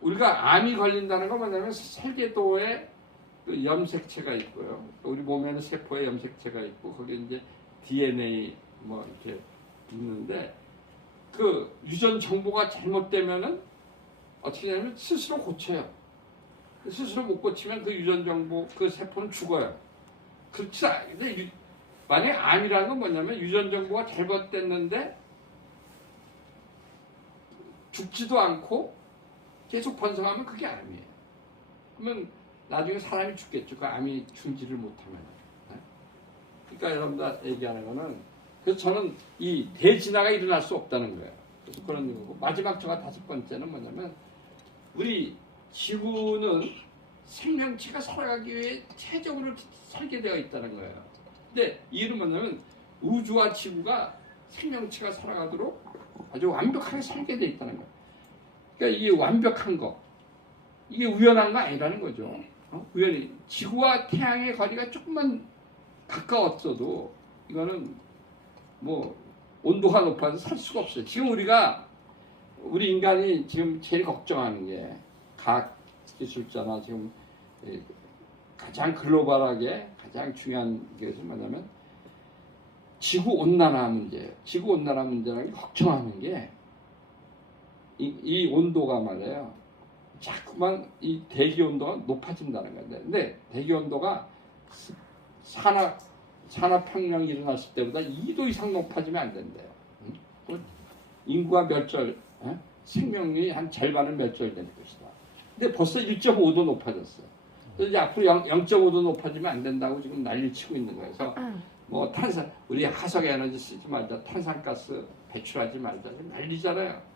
우리가 암이 걸린다는 건 뭐냐면 설계도에 그 염색체가 있고요. 우리 몸에는 세포에 염색체가 있고 거기에 이제 DNA 뭐 이렇게 있는데 그 유전 정보가 잘못되면은 어떻게 되냐면 스스로 고쳐요. 스스로 못 고치면 그 유전 정보 그 세포는 죽어요. 그렇지 않아요. 근데 만약에 암이라는 건 뭐냐면 유전 정보가 잘못됐는데 죽지도 않고 계속 번성하면 그게 암이에요. 그러면 나중에 사람이 죽겠죠. 그 암이 줄지를 못하면. 그러니까 여러분들 얘기하는 거는 그래서 저는 이 대진화가 일어날 수 없다는 거예요. 그래서 그런 거고 마지막 저가 5번째는 뭐냐면 우리 지구는 생명체가 살아가기 위해 최적으로 설계되어 있다는 거예요. 근데 이유는 뭐냐면 우주와 지구가 생명체가 살아가도록 아주 완벽하게 설계되어 있다는 거예요. 그러니까 이게 완벽한 거, 이게 우연한 거 아니라는 거죠. 우연히 지구와 태양의 거리가 조금만 가까웠어도 이거는 뭐 온도가 높아서 살 수가 없어요. 지금 우리 인간이 지금 제일 걱정하는 게 과학 기술자나 지금 가장 글로벌하게 가장 중요한 게 뭐냐면 지구 온난화 문제예요. 지구 온난화 문제라는 게 걱정하는 게 이 온도가 말이에요. 자꾸만 이 대기 온도가 높아진다는 건데, 근데 대기 온도가 산업혁명이 일어났을 때보다 2도 이상 높아지면 안 된대요. 인구가 멸절, 생명이 한 절반은 멸절되는 것이다. 근데 벌써 1.5도 높아졌어요. 그래서 이제 앞으로 0.5도 높아지면 안 된다고 지금 난리를 치고 있는 거예요. 그래서 뭐 우리 화석 에너지 쓰지 말자, 탄산가스 배출하지 말자, 지금 난리잖아요.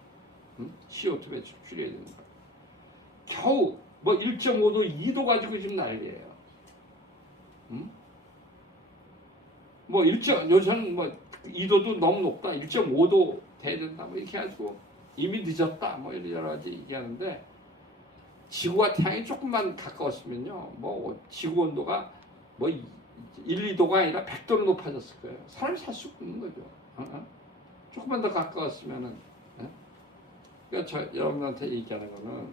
CO2 배출 줄여야 되는 거예요. 겨우 뭐 1.5도, 2도 가지고 지금 난리예요. 뭐 요새는 뭐 2도도 너무 높다, 1.5도 돼야 된다, 뭐 이렇게 해가지고 이미 늦었다, 뭐 여러 가지 얘기하는데 지구와 태양이 조금만 가까웠으면요, 뭐 지구 온도가 뭐 1, 2도가 아니라 100도로 높아졌을 거예요. 사람이 살 수 없는 거죠. 조금만 더 가까웠으면은. 그러니까 여러분한테 얘기하는 거는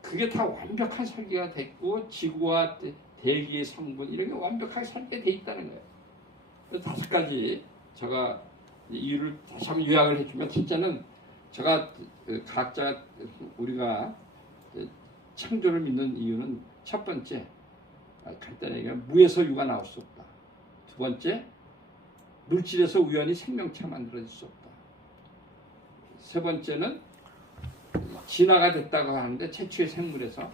그게 다 완벽한 설계가 됐고 지구와 대기의 성분 이런 게 완벽하게 설계돼 있다는 거예요. 그래서 5가지 제가 이유를 다시 한번 요약을 해주면 첫째는 제가 과학자 우리가 창조를 믿는 이유는 첫 번째 간단하게 얘기하면 무에서 유가 나올 수 없다. 두 번째 물질에서 우연히 생명체가 만들어질 수 없다. 세 번째는 진화가 됐다고 하는데 최초의 생물에서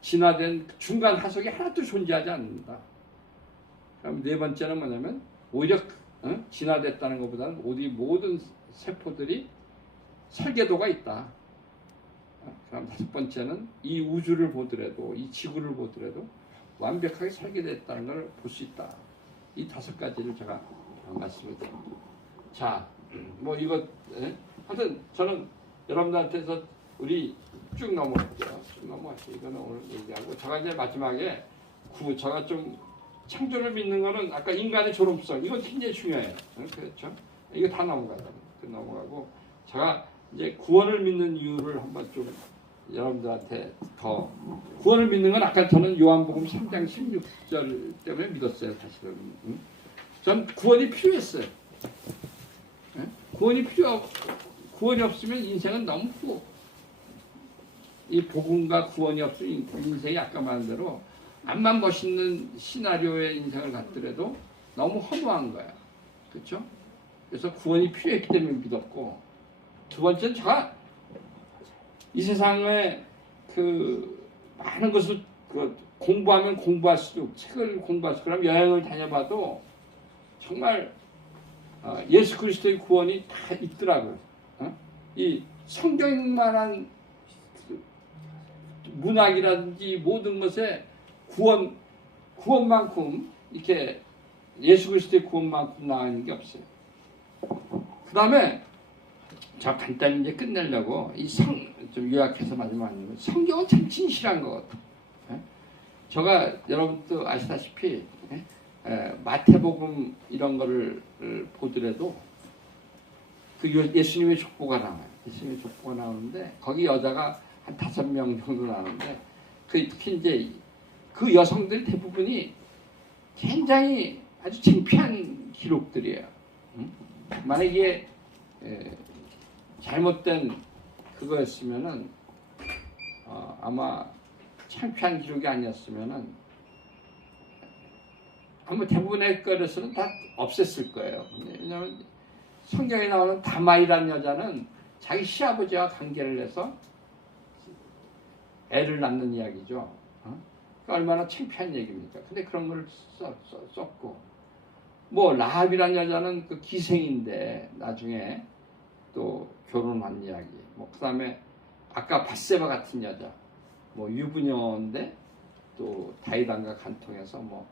진화된 중간 화석이 하나도 존재하지 않는다. 그럼 네 번째는 뭐냐면 오히려 진화됐다는 것보다는 우리 모든 세포들이 설계도가 있다. 그럼 5번째는 이 우주를 보더라도 이 지구를 보더라도 완벽하게 설계됐다는 걸 볼 수 있다. 이 5가지를 제가 말씀을 드립니다. 자, 뭐 이거 하여튼 저는 여러분들한테서 우리 쭉 넘어갈게요. 이거는 오늘 얘기하고 제가 이제 마지막에 제가 좀 창조를 믿는 거는 아까 인간의 존엄성 이건 굉장히 중요해요. 그렇죠? 이거 다 넘어가고 제가 이제 구원을 믿는 이유를 한번 좀 여러분들한테 더 구원을 믿는 건 아까 저는 요한복음 3장 16절 때문에 믿었어요. 사실은 전 구원이 필요했어요. 구원이 없으면 인생은 너무 이 복음과 구원이 없으면 인생이 아까 말한 대로 암만 멋있는 시나리오의 인생을 갖더라도 너무 허무한 거야. 그렇죠? 그래서 구원이 필요했기 때문에 믿었고, 두 번째는 제가 이 세상에 그 많은 것을 공부하면 공부할수록, 책을 공부할수록, 그럼 여행을 다녀봐도 정말 예수 그리스도의 구원이 다 있더라고요. 이 성경만한 문학이라든지 모든 것에 구원만큼 이렇게 예수 그리스도의 구원만큼 나와 있는 게 없어요. 그 다음에 자 간단히 이제 끝내려고 좀 요약해서 마지막 성경은 참 진실한 것 같아요. 제가 여러분도 아시다시피 마태복음 이런 거를 보더라도 그 예수님의 족보가 나와요. 예수님의 족보가 나오는데 거기 여자가 한 5명 정도 나오는데 특히 이제 그 여성들 대부분이 굉장히 아주 창피한 기록들이에요. 만약에 잘못된 그거였으면은 아마 창피한 기록이 아니었으면은 아마 대부분의 거에서는 다 없앴을 거예요. 왜냐하면 성경에 나오는 다마이라는 여자는 자기 시아버지와 관계를 해서 애를 낳는 이야기죠. 그러니까 얼마나 창피한 얘기입니까? 근데 그런 걸 썼고, 뭐 라합이라는 여자는 그 기생인데 나중에 또 결혼한 이야기. 뭐 그다음에 아까 밧세바 같은 여자, 뭐 유부녀인데 또 다윗왕과 간통해서 뭐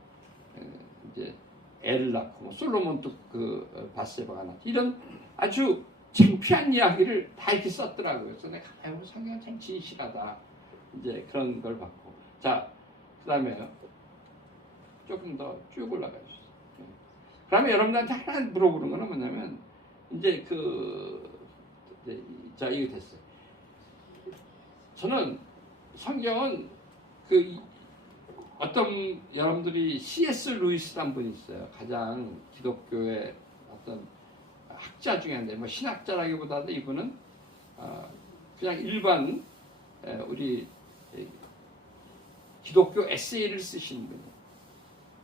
이제 애를 낳고, 뭐 솔로몬도 그 밧세바가 낳고, 이런 아주 창피한 이야기를 다 이렇게 썼더라고요. 그래서 내가 성경은 참 진실하다. 이제 그런 걸 봤고, 자 그다음에요. 조금 더 쭉 올라가 주세요. 그러면 여러분들한테 하나 물어보는 거는 뭐냐면, 이제 자 이거 됐어요. 저는 성경은 어떤 여러분들이 C.S. 루이스라는 분이 있어요. 가장 기독교의 어떤 학자 중에 한데, 뭐 신학자라기보다도 이분은 그냥 일반 우리 기독교 에세이를 쓰시는 분이에요.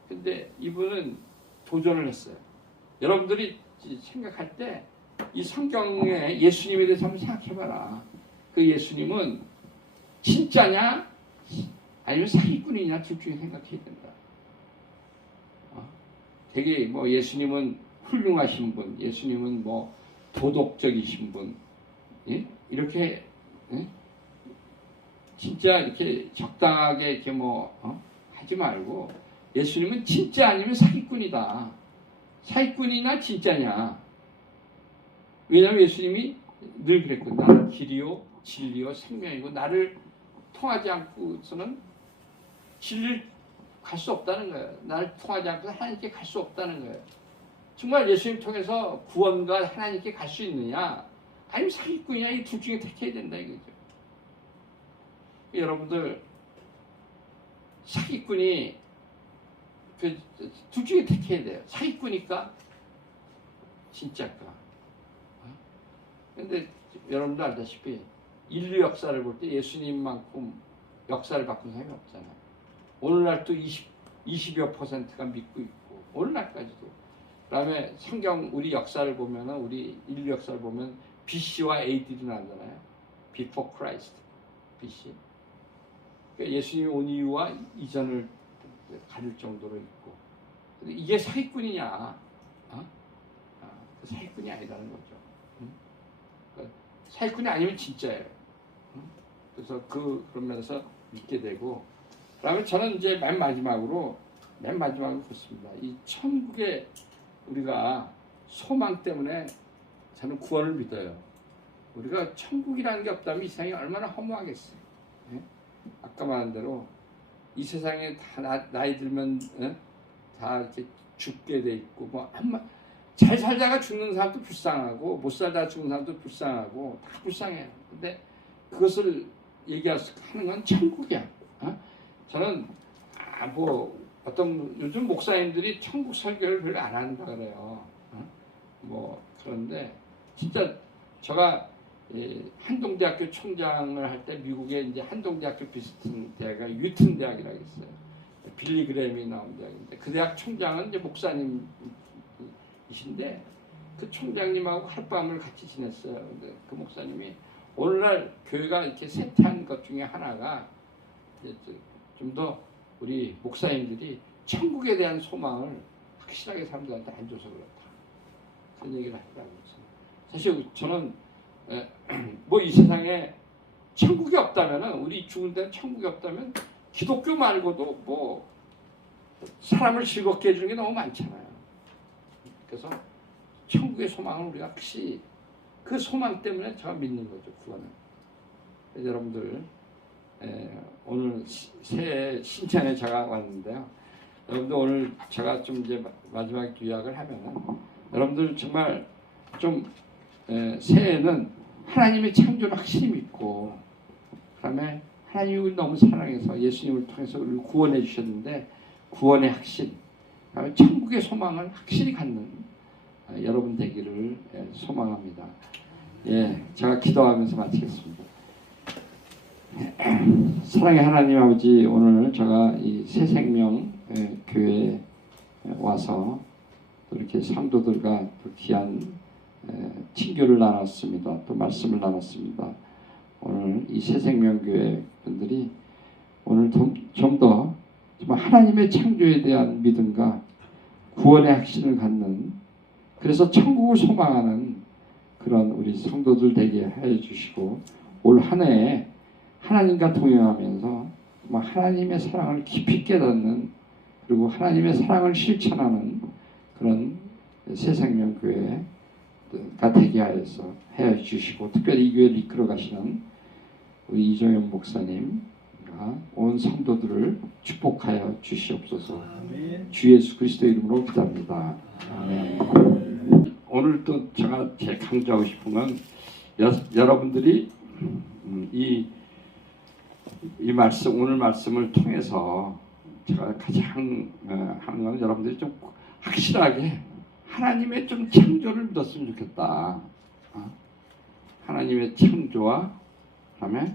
근데 이분은 도전을 했어요. 여러분들이 생각할 때 이 성경에 예수님에 대해서 한번 생각해봐라. 그 예수님은 진짜냐 아니면 사기꾼이냐 둘 중에 생각해야 된다. 되게 뭐 예수님은 훌륭하신 분, 예수님은 뭐 도덕적이신 분, 예? 이렇게 예? 진짜 이렇게 적당하게 이렇게 하지 말고, 예수님은 진짜 아니면 사기꾼이다. 사기꾼이나 진짜냐? 왜냐하면 예수님이 늘 그랬거든. 나는 길이요 진리요 생명이고, 나를 통하지 않고서는 진리를 갈 수 없다는 거예요. 나를 통하지 않고서 하나님께 갈 수 없다는 거예요. 정말 예수님 통해서 구원과 하나님께 갈 수 있느냐 아니면 사기꾼이냐, 이 둘 중에 택해야 된다 이거죠. 여러분들 사기꾼이 둘 중에 택해야 돼요. 사기꾼이니까 진짜까. 근데 여러분도 알다시피 인류 역사를 볼 때 예수님만큼 역사를 바꾼 사람이 없잖아요. 오늘날도 20여 %가 믿고 있고, 오늘날까지도. 그 다음에 성경 우리 역사를 보면은, 우리 인류 역사를 보면 BC와 AD도 나잖아요. Before Christ, BC. 그러니까 예수님이 온 이유와 이전을 가릴 정도로 있고. 근데 이게 사기꾼이냐? 사기꾼이 아니라는 거죠. 그러니까 사기꾼이 아니면 진짜예요. 그래서 그런 면에서 믿게 되고, 그다음에 저는 이제 맨 마지막으로 그렇습니다. 이 천국에 우리가 소망 때문에 저는 구원을 믿어요. 우리가 천국이라는 게 없다면 이 세상이 얼마나 허무하겠어요. 예? 아까 말한 대로 이 세상에 다 나이 들면 다 이렇게 죽게 돼 있고, 잘 살다가 죽는 사람도 불쌍하고, 못 살다가 죽는 사람도 불쌍하고, 다 불쌍해요. 근데 그것을 얘기하는 건 천국이야. 저는 어떤 요즘 목사님들이 천국 설교를 별로 안 한다 그래요. 그런데 진짜 제가 한동대학교 총장을 할 때 미국에 이제 한동대학교 비슷한 대학이 유튼 대학이라고 있어요. 빌리 그램이 나온 대학인데 그 대학 총장은 이제 목사님이신데 그 총장님하고 하룻밤을 같이 지냈어요. 근데 그 목사님이 오늘날 교회가 이렇게 쇠퇴한 것 중에 하나가 좀 더 우리 목사님들이 천국에 대한 소망을 확실하게 사람들한테 안 줘서 그렇다. 그런 얘기를 하더라고요. 사실 저는 뭐 이 세상에 천국이 없다면은 우리 죽을 때는 천국이 없다면 기독교 말고도 뭐 사람을 즐겁게 해주는 게 너무 많잖아요. 그래서 천국의 소망을 우리가 확실히 그 소망 때문에 제가 믿는 거죠. 그거는 여러분들 오늘 새해 신천에 제가 왔는데요. 여러분들 오늘 제가 좀 이제 마지막 요약을 하면은 여러분들 정말 좀 새해에는 하나님의 창조를 확실히 믿고 그다음에 하나님이 우리를 너무 사랑해서 예수님을 통해서 우리를 구원해 주셨는데 구원의 확신, 그다음에 천국의 소망을 확실히 갖는 여러분 되기를 소망합니다. 예, 제가 기도하면서 마치겠습니다. 사랑의 하나님 아버지, 오늘 제가 이 새생명 교회에 와서 또 이렇게 성도들과 또 귀한 친교를 나눴습니다. 또 말씀을 나눴습니다. 오늘 이 새생명교회 분들이 오늘 좀 더 정말 하나님의 창조에 대한 믿음과 구원의 확신을 갖는, 그래서 천국을 소망하는 그런 우리 성도들 되게 해 주시고 올 한 해에 하나님과 동행하면서 정말 하나님의 사랑을 깊이 깨닫는, 그리고 하나님의 사랑을 실천하는 그런 새생명교회가 되게 하여서 해 주시고, 특별히 이 교회를 이끌어 가시는 우리 이종현 목사님과 온 성도들을 축복하여 주시옵소서. 주 예수 그리스도의 이름으로 기도합니다. 아멘. 오늘 또 제가 제일 강조하고 싶은 건 여러분들이 이 말씀, 오늘 말씀을 통해서 제가 가장 하는 건 여러분들이 좀 확실하게 하나님의 좀 창조를 믿었으면 좋겠다. 하나님의 창조와 그다음에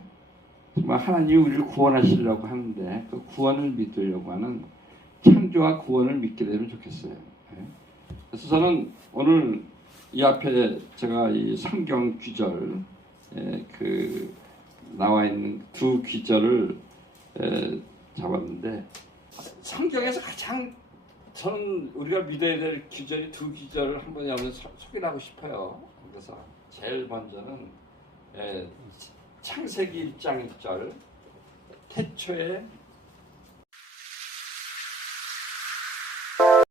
정말 하나님이 우리를 구원하시려고 하는데 그 구원을 믿으려고 하는 창조와 구원을 믿게 되면 좋겠어요. 그래서 저는 오늘 이 앞에 제가 이 성경 귀절 그 나와 있는 두 귀절을 잡았는데, 성경에서 가장 저는 우리가 믿어야 될 귀절이 두 귀절을 한번 여러분 소개하고 싶어요. 그래서 제일 먼저는 창세기 1장 1절 태초에